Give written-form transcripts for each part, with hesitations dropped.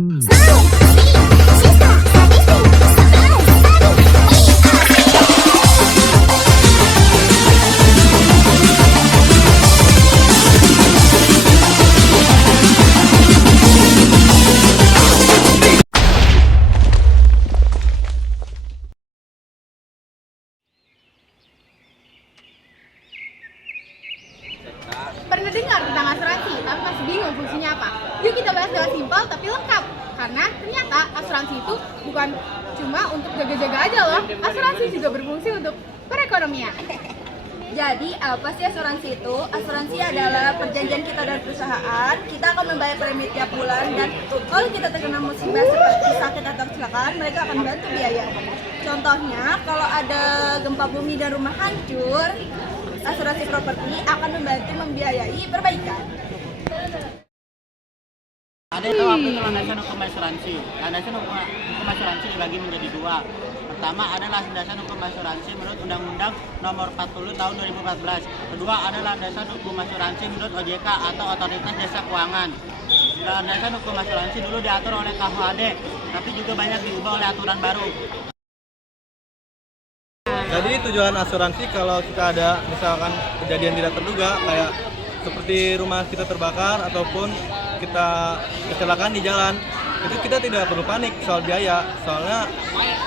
Pernah dengar tentang asuransi, tapi masih bingung fungsinya apa? Yuk kita bahas dengan simpel tapi lengkap. Karena ternyata asuransi itu bukan cuma untuk jaga-jaga aja loh. Asuransi juga berfungsi untuk perekonomian. Jadi apa sih asuransi itu? Asuransi adalah perjanjian kita dan perusahaan. Kita akan membayar premi tiap bulan dan kalau kita terkena musibah seperti sakit atau kecelakaan, mereka akan bantu biaya. Contohnya, kalau ada gempa bumi dan rumah hancur, asuransi properti akan membantu membiayai perbaikan. Ada yang tahu apa itu landasan hukum asuransi? Landasan hukum asuransi dibagi menjadi dua. Pertama adalah landasan hukum asuransi menurut Undang-Undang Nomor 40 Tahun 2014. Kedua adalah landasan hukum asuransi menurut OJK atau Otoritas Jasa Keuangan. Landasan hukum asuransi dulu diatur oleh KUHD, tapi juga banyak diubah oleh aturan baru. Jadi tujuan asuransi kalau kita ada misalkan kejadian tidak terduga kayak seperti rumah kita terbakar ataupun kita kecelakaan di jalan, itu kita tidak perlu panik soal biaya, soalnya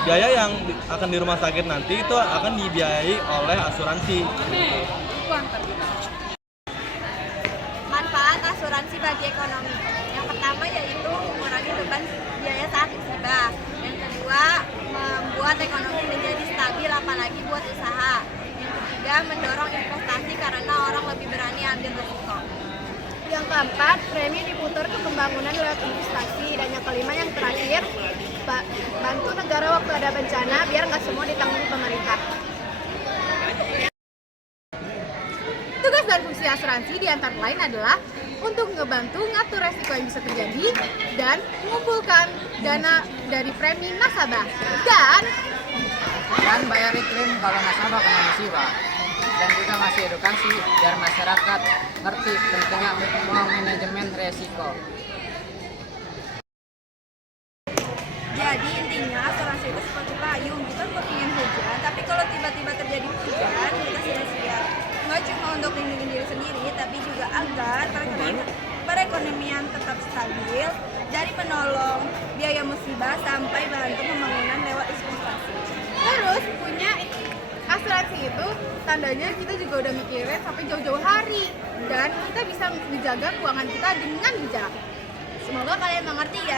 biaya yang akan di rumah sakit nanti itu akan dibiayai oleh asuransi. Manfaat asuransi bagi ekonomi. Yang pertama yaitu mengurangi beban biaya saat musibah. Yang kedua, membuat ekonomi menjadi stabil apalagi buat usaha. Yang ketiga, mendorong investasi karena orang lebih berani ambil risiko. Yang keempat, premi diputar ke pembangunan lewat investasi. Dan yang kelima, yang terakhir, bantu negara waktu ada bencana biar nggak semua ditanggung pemerintah. Tugas dan fungsi asuransi di antara lain adalah untuk ngebantu ngatur resiko yang bisa terjadi dan mengumpulkan dana dari premi nasabah dan bayar klaim kalau nasabah kena musibah, dan juga ngasih edukasi biar masyarakat ngerti pentingnya manajemen resiko. Jadi intinya asuransi itu seperti payung. Kita kepingin hujan, tapi kalau tiba-tiba terjadi hujan, kita sudah siap. Nggak cuma untuk melindungi diri sendiri, tapi juga agar perekonomian tetap stabil, dari menolong biaya musibah sampai bantu pembangunan lewat investasi. terus punya asuransi itu tandanya kita juga udah mikirin sampai jauh-jauh hari dan kita bisa menjaga keuangan kita dengan bijak. Semoga kalian mengerti ya.